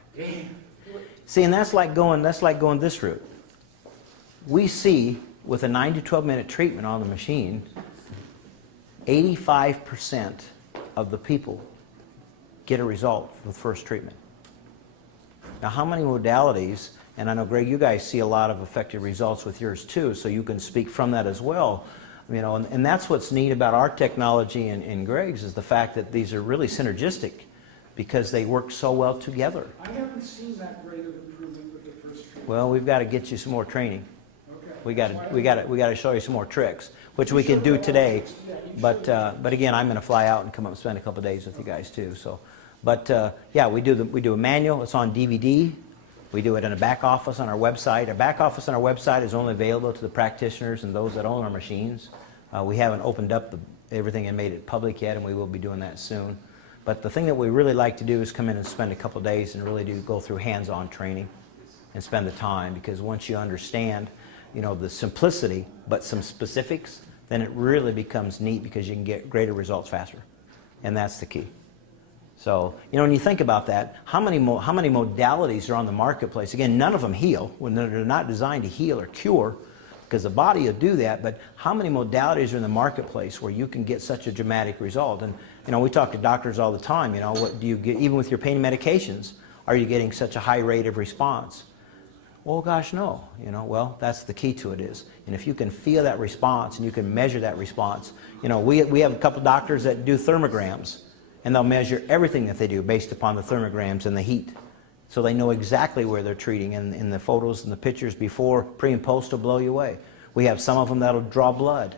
See, and that's like going this route. We see with a 9 to 12 minute treatment on the machine, 85% of the people get a result with first treatment. Now, how many modalities, and I know, Greg, you guys see a lot of effective results with yours too, so you can speak from that as well. You know, and that's what's neat about our technology and Greg's is the fact that these are really synergistic because they work so well together. I haven't seen that rate of improvement with the first treatment. Well, we've got to get you some more training. Okay. We got to show you some more tricks, which we can do today. But again, I'm going to fly out and come up and spend a couple of days with you guys too. So, But yeah, we do a manual. It's on DVD. We do it in a back office on our website. Our back office on our website is only available to the practitioners and those that own our machines. We haven't opened up everything and made it public yet, and we will be doing that soon. But the thing that we really like to do is come in and spend a couple of days and really do go through hands-on training and spend the time, because once you understand, you know, the simplicity but some specifics, then it really becomes neat because you can get greater results faster, and that's the key. So, you know, when you think about that, how many modalities are on the marketplace? Again, none of them heal. When they're not designed to heal or cure, because the body will do that, but how many modalities are in the marketplace where you can get such a dramatic result? And, you know, we talk to doctors all the time, you know, what do you get, even with your pain medications, are you getting such a high rate of response? Well, gosh, no. You know, well, that's the key to it is. And if you can feel that response and you can measure that response, you know, we have a couple doctors that do thermograms, and they'll measure everything that they do based upon the thermograms and the heat. So they know exactly where they're treating, and in the photos and the pictures before, pre and post will blow you away. We have some of them that'll draw blood,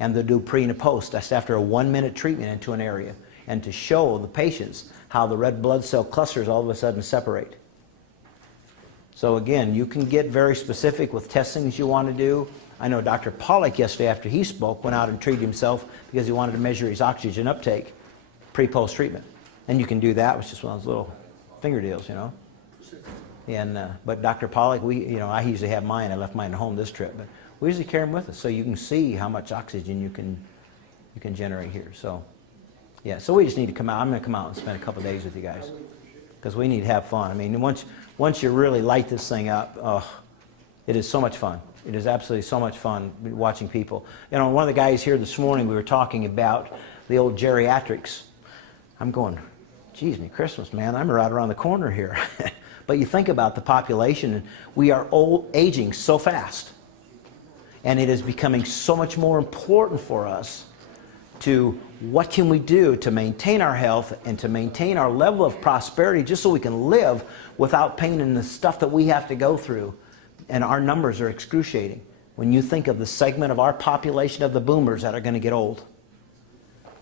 and they'll do pre and post. That's after a 1-minute treatment into an area, and to show the patients how the red blood cell clusters all of a sudden separate. So again, you can get very specific with testings you want to do. I know Dr. Pollack yesterday after he spoke went out and treated himself because he wanted to measure his oxygen uptake pre-post treatment. And you can do that with just one of those little finger deals, you know. And but Dr. Pollack, I usually have mine. I left mine at home this trip, but we usually carry them with us so you can see how much oxygen you can generate here. So yeah, so we just need to come out. I'm going to come out and spend a couple of days with you guys because we need to have fun. I mean, once you really light this thing up, it is so much fun. It is absolutely so much fun watching people. You know, one of the guys here this morning, we were talking about the old geriatrics. I'm going, geez, me Christmas, man, I'm right around the corner here. But you think about the population, and we are aging so fast. And it is becoming so much more important for us to what can we do to maintain our health and to maintain our level of prosperity just so we can live without pain and the stuff that we have to go through. And our numbers are excruciating. When you think of the segment of our population of the boomers that are going to get old.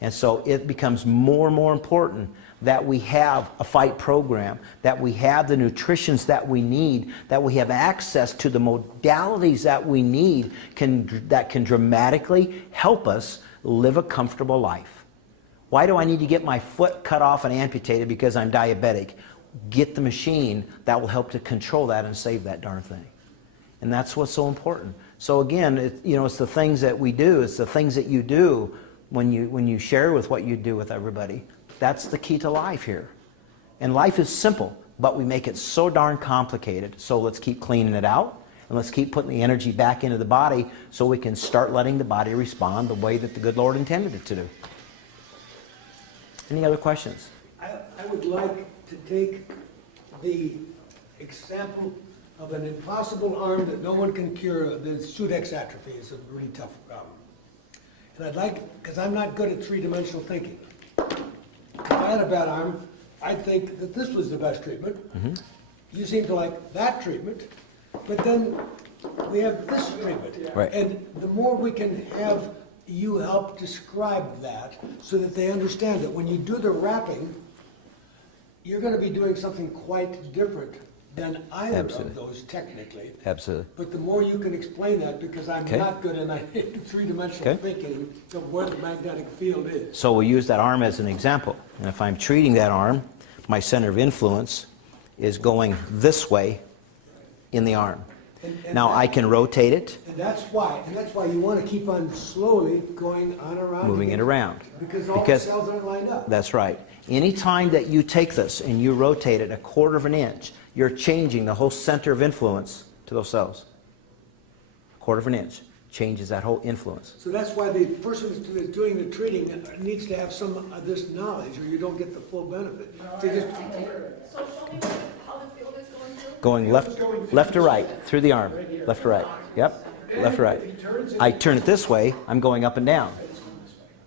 And so it becomes more and more important that we have a fight program, that we have the nutritions that we need, that we have access to the modalities that we need that can dramatically help us live a comfortable life. Why do I need to get my foot cut off and amputated because I'm diabetic? Get the machine that will help to control that and save that darn thing. And that's what's so important. So again, it's the things that we do, it's the things that you do when you share with what you do with everybody. That's the key to life here. And life is simple, but we make it so darn complicated. So let's keep cleaning it out, and let's keep putting the energy back into the body so we can start letting the body respond the way that the good Lord intended it to do. Any other questions? I would like to take the example of an impossible arm that no one can cure. The Sudex atrophy is a really tough problem. And I'd like, because I'm not good at three-dimensional thinking. If I had a bad arm, I'd think that this was the best treatment. Mm-hmm. You seem to like that treatment, but then we have this treatment. Right. And the more we can have you help describe that so that they understand that when you do the wrapping, you're going to be doing something quite different than either Absolutely. of those technically. Absolutely. But the more you can explain that, because I'm Okay. not good and I hate three-dimensional Okay. thinking of where the magnetic field is. So we'll use that arm as an example. And if I'm treating that arm, my center of influence is going this way in the arm. And Now I can rotate it, And that's why you want to keep on slowly going on around. moving it again, around. Because all the Because- cells aren't lined up. That's right. Anytime that you take this and you rotate it 1/4 of an inch, you're changing the whole center of influence to those cells. 1/4 of an inch changes that whole influence. So that's why the person who's doing the treating needs to have some of this knowledge, or you don't get the full benefit. They just- So show me how the field is going through. Going left to right, through the arm. Left to right. Yep. Left to right. I turn it this way, I'm going up and down.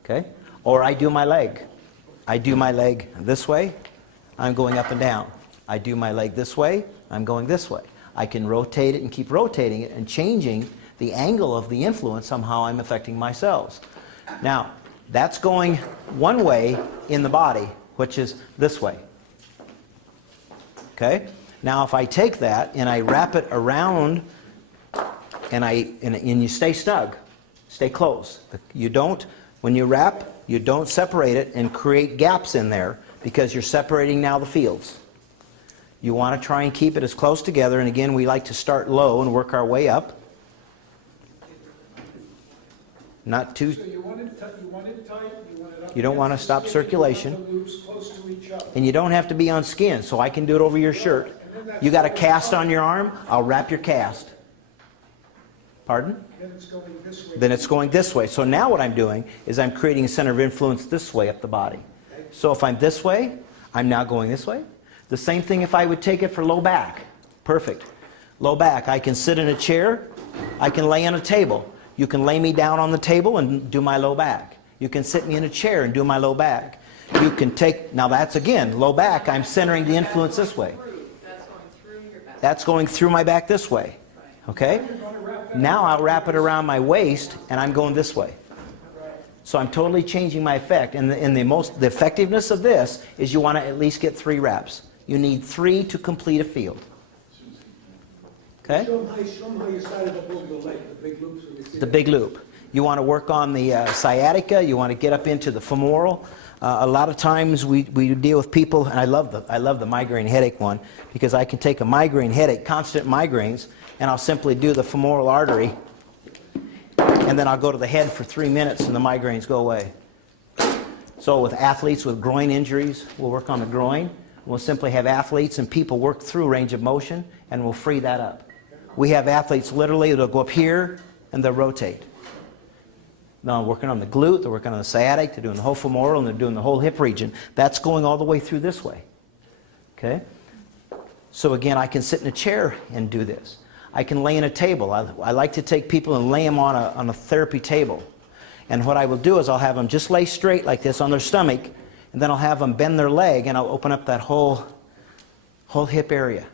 Okay? Or I do my leg. I do my leg this way, I'm going up and down. I do my leg this way, I'm going this way. I can rotate it and keep rotating it and changing the angle of the influence. Somehow I'm affecting my cells. Now, that's going one way in the body. which is this way. Okay? Now if I take that and I wrap it around and you stay snug, stay close. You don't, when you wrap, you don't separate it and create gaps in there because you're separating now the fields. You want to try and keep it as close together, and again, we like to start low and work our way up. Not too, So you want it tight, you want it up. you don't want to against stop the skin, you want circulation. the loops close to each other. And you don't have to be on skin, so I can do it over your shirt. You got a cast on your arm, I'll wrap your cast. Pardon? Then it's going this way. Then it's going this way. So now what I'm doing is I'm creating a center of influence this way up the body. So if I'm this way, I'm now going this way. The same thing if I would take it for low back. Perfect. Low back, I can sit in a chair, I can lay on a table. You can lay me down on the table and do my low back. You can sit me in a chair and do my low back. You can take, now that's again, low back, I'm centering the influence this way. That's going through your back. That's going through my back this way. Okay? Now I'll wrap it around my waist and I'm going this way. So I'm totally changing my effect. And the effectiveness of this is you want to at least get 3 wraps. You need 3 to complete a field. Okay? Show them how you started up over the leg, the big loops. When you see The big loop. You want to work on the sciatica. You want to get up into the femoral. A lot of times we deal with people, and I love the migraine headache one, because I can take a migraine headache, constant migraines, and I'll simply do the femoral artery, and then I'll go to the head for 3 minutes and the migraines go away. So with athletes with groin injuries, we'll work on the groin. We'll simply have athletes and people work through range of motion, and we'll free that up. We have athletes literally, they'll go up here and they'll rotate. Now I'm working on the glute, they're working on the sciatic, they're doing the whole femoral, and they're doing the whole hip region. That's going all the way through this way. Okay? So again, I can sit in a chair and do this. I can lay in a table. I like to take people and lay them on a therapy table. And what I will do is I'll have them just lay straight like this on their stomach, and then I'll have them bend their leg, and I'll open up that whole hip area.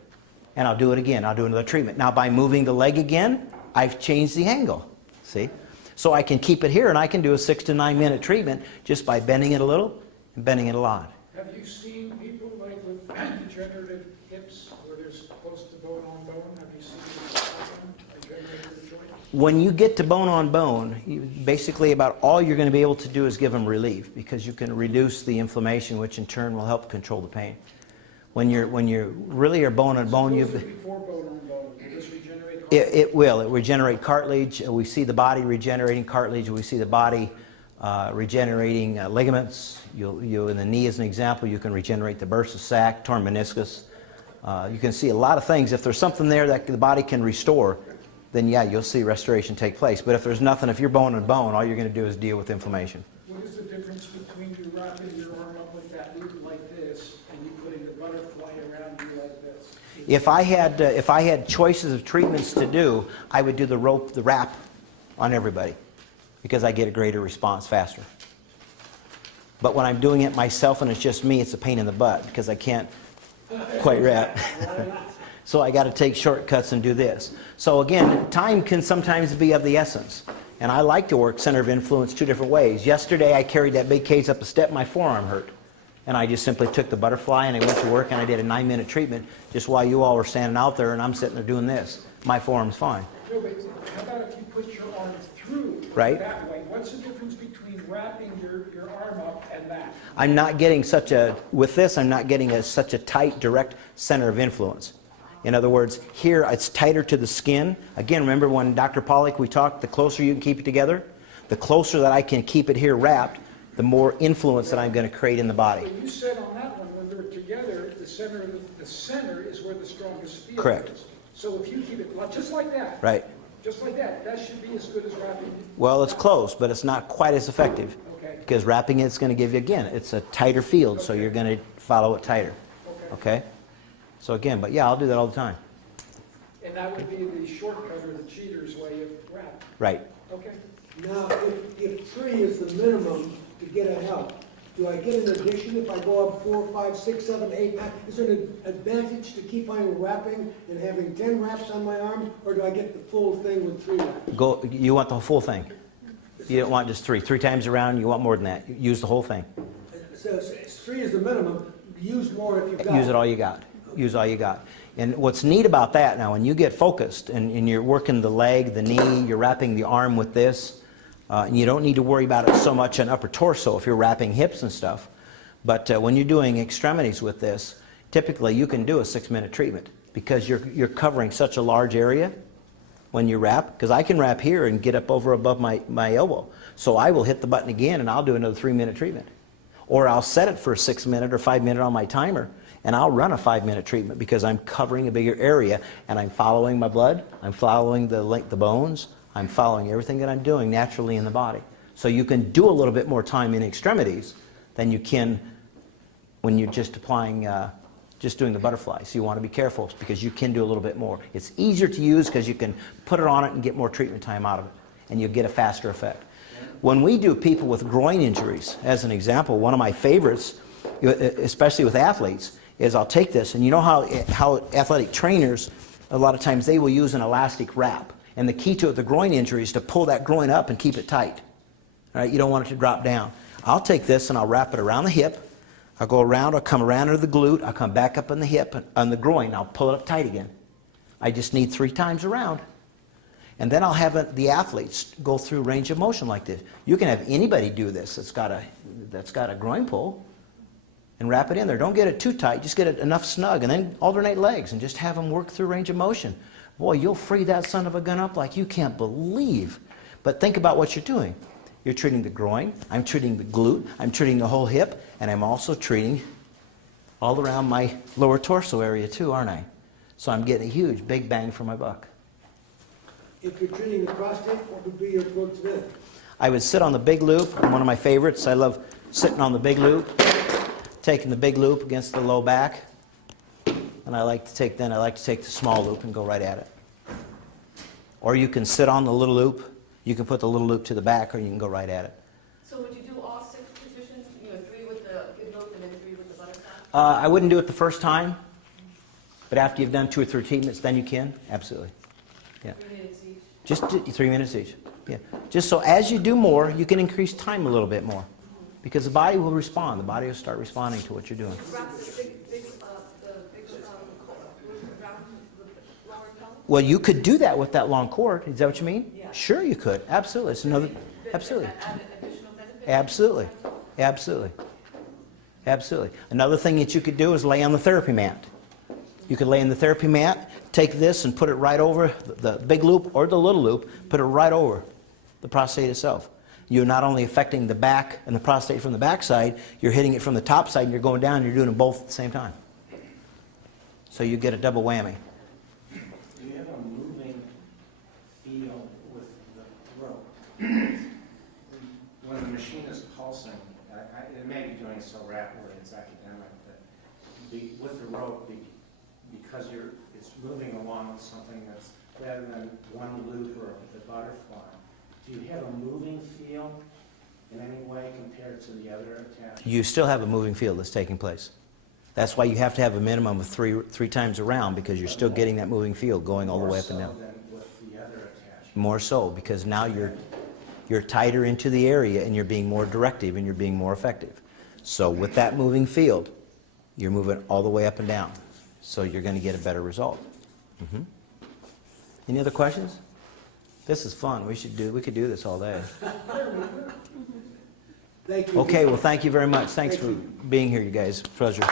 And I'll do it again. I'll do another treatment. Now by moving the leg again, I've changed the angle. See? So I can keep it here, and I can do a 6 to 9 minute treatment just by bending it a little and bending it a lot. Have you seen people like with degenerative hips where they're close to bone on bone? Have you seen this happen? Degenerative joint? When you get to bone on bone, basically about all you're going to be able to do is give them relief, because you can reduce the inflammation, which in turn will help control the pain. When you're really are bone on bone, Before bone on bone, will this regenerate? it will. It regenerate cartilage. We see the body regenerating cartilage. We see the body regenerating ligaments. You in the knee, as an example, you can regenerate the bursa sac, torn meniscus. You can see a lot of things. If there's something there that the body can restore, then yeah, you'll see restoration take place. But if there's nothing, if you're bone on bone, all you're going to do is deal with inflammation. What is the difference between you wrapping your arm up with that loop like this and you putting the butterfly around you like this? If I had choices of treatments to do, I would do the wrap on everybody, because I get a greater response faster. But when I'm doing it myself and it's just me, it's a pain in the butt because I can't quite wrap. So I got to take shortcuts and do this. So again, time can sometimes be of the essence. And I like to work center of influence 2 different ways. Yesterday I carried that big case up a step, my forearm hurt. And I just simply took the butterfly and I went to work and I did a 9-minute treatment just while you all were standing out there and I'm sitting there doing this. My forearm's fine. No, but how about if you put your arm through Right. that way? What's the difference between wrapping your arm up and that? I'm not getting with this, I'm not getting such a tight, direct center of influence. In other words, here it's tighter to the skin. Again, remember when Dr. Pollack, we talked, the closer you can keep it together, the closer that I can keep it here wrapped, the more influence that I'm going to create in the body. But you said on that one, when we were together, the center is where the strongest field Correct. is. So if you keep it just like that, Right. just like that, that should be as good as wrapping. Well, it's close, but it's not quite as effective. Okay. Because wrapping it's going to give you, again, it's a tighter field, so you're going to follow it tighter. Okay? So again, but yeah, I'll do that all the time. And that would be the shortcut or the cheater's way of wrap. Right. Okay. Now, if 3 is the minimum to get a help, do I get an addition if I go up 4, 5, 6, 7, 8, 9? Is there an advantage to keep on wrapping and having 10 wraps on my arm, or do I get the full thing with 3 wraps? You want the full thing. You don't want just 3. 3 times around, you want more than that. Use the whole thing. So 3 is the minimum, use more if you've got. Use it all you got. Use all you got. And what's neat about that now, when you get focused and you're working the leg, the knee, you're wrapping the arm with this, and you don't need to worry about it so much on upper torso if you're wrapping hips and stuff. But when you're doing extremities with this, typically you can do a 6-minute treatment because you're covering such a large area when you wrap. Because I can wrap here and get up over above my elbow. So I will hit the button again and I'll do another 3-minute treatment. Or I'll set it for a 6-minute or 5-minute on my timer, and I'll run a 5-minute treatment because I'm covering a bigger area and I'm following my blood, I'm following the bones, I'm following everything that I'm doing naturally in the body. So you can do a little bit more time in extremities than you can when you're just applying, just doing the butterflies. So you want to be careful because you can do a little bit more. It's easier to use because you can put it on it and get more treatment time out of it, and you'll get a faster effect. When we do people with groin injuries, as an example, one of my favorites, especially with athletes, is I'll take this, and you know how athletic trainers, a lot of times they will use an elastic wrap. And the key to the groin injury is to pull that groin up and keep it tight. All right, you don't want it to drop down. I'll take this and I'll wrap it around the hip. I'll go around, I'll come around under the glute, I'll come back up on the hip, on the groin, I'll pull it up tight again. I just need 3 times around. And then I'll have the athletes go through range of motion like this. You can have anybody do this that's got a groin pull and wrap it in there. Don't get it too tight, just get it enough snug, and then alternate legs and just have them work through range of motion. Boy, you'll free that son of a gun up like you can't believe. But think about what you're doing. You're treating the groin, I'm treating the glute, I'm treating the whole hip, and I'm also treating all around my lower torso area too, aren't I? So I'm getting a huge, big bang for my buck. If you're treating the prostate, what would be your approach then? I would sit on the big loop, one of my favorites. I love sitting on the big loop, taking the big loop against the low back, and I like to take the small loop and go right at it. Or you can sit on the little loop, you can put the little loop to the back, or you can go right at it. So would you do all 6 positions, 3 with the big loop and then 3 with the butterfly? I wouldn't do it the first time, but after you've done 2 or 3 treatments, then you can, absolutely. Yeah. 3 minutes each? Just 3 minutes each. Yeah. Just so as you do more, you can increase time a little bit more. Because the body will respond. The body will start responding to what you're doing. Wrap the big wrap the lower pelvis? Well, you could do that with that long cord. Is that what you mean? Yeah. Sure you could. Absolutely. It's another, absolutely. Add additional benefit? Absolutely. Absolutely. Absolutely. Another thing that you could do is lay on the therapy mat. You could lay in the therapy mat, take this and put it right over the big loop or the little loop, put it right over the prostate itself. You're not only affecting the back and the prostate from the back side, you're hitting it from the top side and you're going down and you're doing them both at the same time. So you get a double whammy. Do you have a moving feel with the rope? When the machine is pulsing, it may be doing it so rapidly, it's academic, but with the rope, because it's moving along with something that's rather than one loop or the butterfly, do you have a moving feel in any way compared to the other attachments? You still have a moving field that's taking place. That's why you have to have a minimum of three times around, because you're still getting that moving field going all the way up and down. More so than with the other attachments? More so, because now you're tighter into the area and you're being more directive and you're being more effective. So with that moving field, you're moving all the way up and down. So you're going to get a better result. Mm-hmm. Any other questions? This is fun. We could do this all day. Thank you. Okay, well, thank you very much. Thanks for being here, you guys. Pleasure.